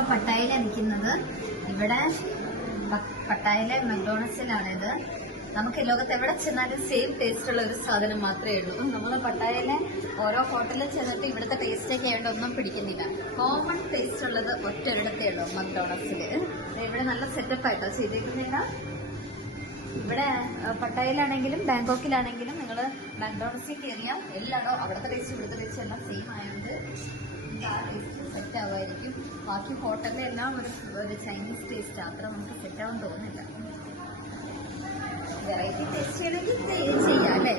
നമ്മളിപ്പോ പട്ടായയിലാണ് നിൽക്കുന്നത്. ഇവിടെ പട്ടായയിലെ മക്ഡോണൽഡ്സിലാണിത്. നമുക്ക് ലോകത്ത് എവിടെ ചെന്നാലും സെയിം ടേസ്റ്റ് ഉള്ള ഒരു സാധനം മാത്രമേ ഉള്ളൂ. നമ്മൾ പട്ടായയിലെ ഓരോ ഹോട്ടലിൽ ചെന്നിട്ട് ഇവിടുത്തെ ടേസ്റ്റ് ഒക്കെ ആയതുകൊണ്ട് ഒന്നും പിടിക്കുന്നില്ല. കോമൺ ടേസ്റ്റ് ഉള്ളത് ഒറ്റൊരിടത്തേ ഉള്ളൂ, മക്ഡോണൽഡ്സിൽ. ഇവിടെ നല്ല സെറ്റപ്പ് ആയിട്ടോ ചെയ്തേക്കുന്നില്ല. ഇവിടെ പട്ടായയിലാണെങ്കിലും ബാങ്കോക്കിലാണെങ്കിലും നിങ്ങൾ മക്ഡോണൽഡ്സിൽ കയറിയാൽ എല്ലായിടവും അവിടുത്തെ ടേസ്റ്റ് ഇവിടുത്തെ ടേസ്റ്റ് എല്ലാം സെയിം ആയതുകൊണ്ട് ആ ടേസ്റ്റ് സെറ്റ് ആവുമായിരിക്കും. ബാക്കി ഹോട്ടലിലെല്ലാം ഒരു ചൈനീസ് ടേസ്റ്റ് അത്ര നമുക്ക് സെറ്റ് ആവാൻ തോന്നുന്നില്ല. വെറൈറ്റി ടേസ്റ്റ് ചെയ്യണമെങ്കിൽ ചെയ്യാം അല്ലേ?